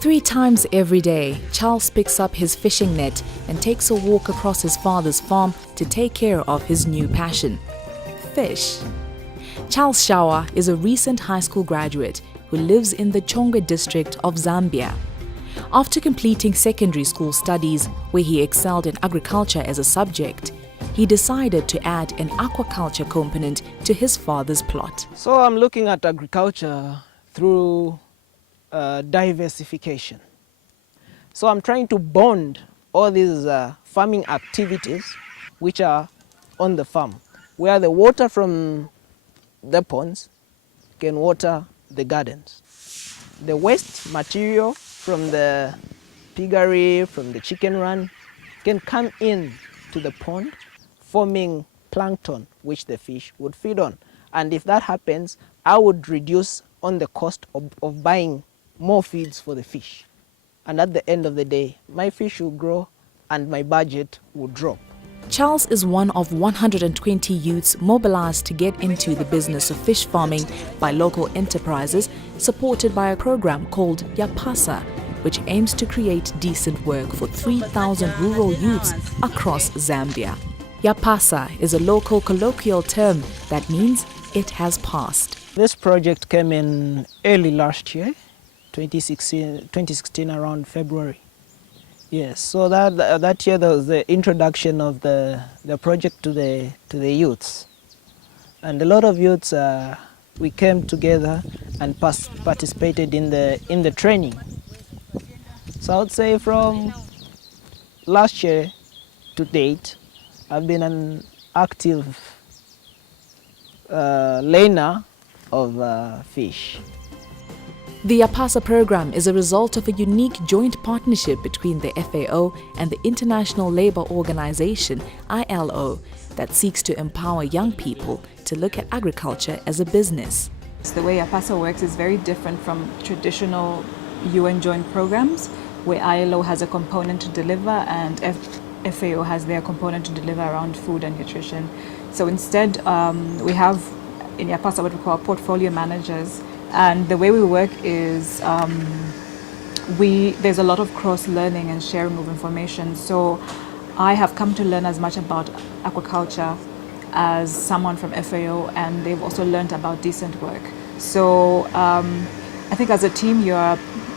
3 times every day, Charles picks up his fishing net and takes a walk across his father's farm to take care of his new passion, fish. Charles Shawa is a recent high school graduate who lives in the Chongwe district of Zambia. After completing secondary school studies, where he excelled in agriculture as a subject, he decided to add an aquaculture component to his father's plot. So I'm looking at agriculture through diversification. So I'm trying to bond all these farming activities which are on the farm, where the water from the ponds can water the gardens. The waste material from the piggery, from the chicken run, can come in to the pond, forming plankton which the fish would feed on. And if that happens, I would reduce on the cost of buying more feeds for the fish. And at the end of the day, my fish will grow and my budget will drop. Charles is one of 120 youths mobilized to get into the business of fish farming by local enterprises, supported by a program called Yapasa, which aims to create decent work for 3,000 rural youths across Zambia. Yapasa is a local colloquial term that means it has passed. This project came in early last year, 2016 around February. Yes, so that year there was the introduction of the project to the youths. And a lot of youths, we came together and participated in the training. So I would say from last year to date, I've been an active laner of fish. The Yapasa program is a result of a unique joint partnership between the FAO and the International Labour Organization, ILO, that seeks to empower young people to look at agriculture as a business. The way Yapasa works is very different from traditional UN joint programs, where ILO has a component to deliver and FAO has their component to deliver around food and nutrition. So instead, we have in Yapasa what we call portfolio managers. And the way we work is there's a lot of cross-learning and sharing of information. So I have come to learn as much about aquaculture as someone from FAO, and they've also learned about decent work. So I think as a team,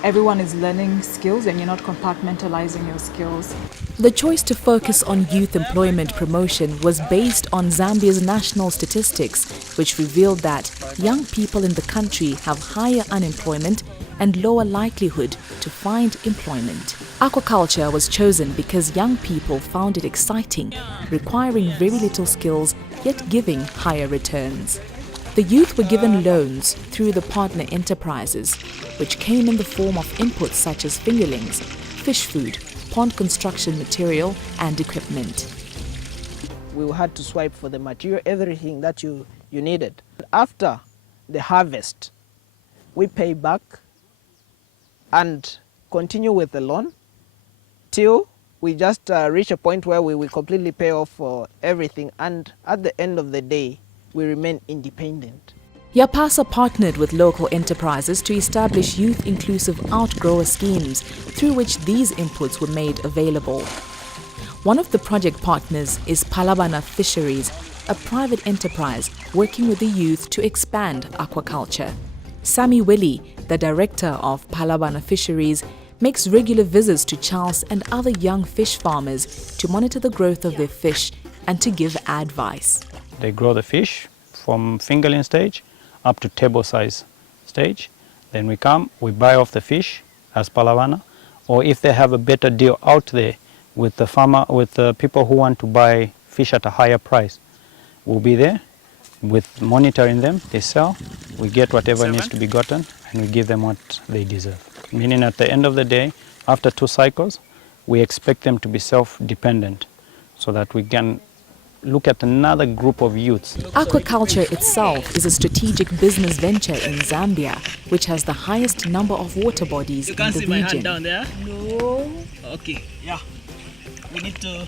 everyone is learning skills and you're not compartmentalizing your skills. The choice to focus on youth employment promotion was based on Zambia's national statistics, which revealed that young people in the country have higher unemployment and lower likelihood to find employment. Aquaculture was chosen because young people found it exciting, requiring very little skills, yet giving higher returns. The youth were given loans through the partner enterprises, which came in the form of inputs such as fingerlings, fish food, pond construction material and equipment. We had to swipe for the material, everything that you needed. After the harvest, we pay back and continue with the loan till we just reach a point where we will completely pay off for everything, and at the end of the day, we remain independent. Yapasa partnered with local enterprises to establish youth-inclusive outgrower schemes through which these inputs were made available. One of the project partners is Palabana Fisheries, a private enterprise working with the youth to expand aquaculture. Sammy Willie, the director of Palabana Fisheries, makes regular visits to Charles and other young fish farmers to monitor the growth of their fish and to give advice. They grow the fish from fingerling stage up to table size stage. Then we come, we buy off the fish as Palavana, or if they have a better deal out there with the farmer, with the people who want to buy fish at a higher price, we'll be there with monitoring them. They sell, we get whatever needs to be gotten, and we give them what they deserve. Meaning at the end of the day, after 2 cycles, we expect them to be self-dependent so that we can look at another group of youths. Aquaculture itself is a strategic business venture in Zambia, which has the highest number of water bodies in the region. You can't see my hand down there? No. Okay, yeah. We need to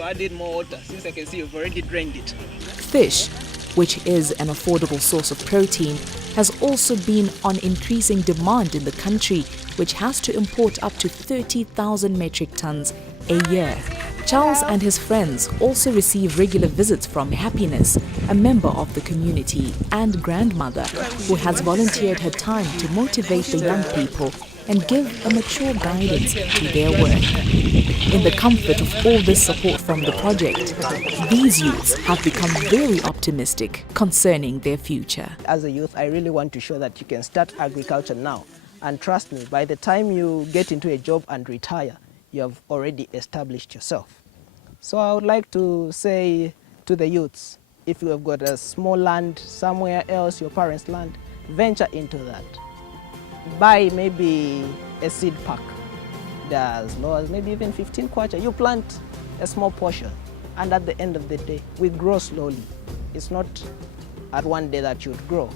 add in more water, since I can see you've already drained it. Fish, which is an affordable source of protein, has also been on increasing demand in the country, which has to import up to 30,000 metric tons a year. Charles and his friends also receive regular visits from Happiness, a member of the community and grandmother who has volunteered her time to motivate the young people and give a mature guidance to their work. In the comfort of all this support from the project, these youths have become very optimistic concerning their future. As a youth, I really want to show that you can start agriculture now. And trust me, by the time you get into a job and retire, you have already established yourself. So I would like to say to the youths, if you have got a small land somewhere else, your parents' land, venture into that. Buy maybe a seed pack. They're as low as maybe even 15 kwacha. You plant a small portion, and at the end of the day, we grow slowly. It's not at one day that you'd grow,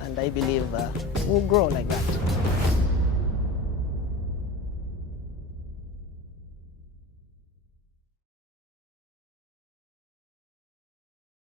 and I believe we'll grow like that.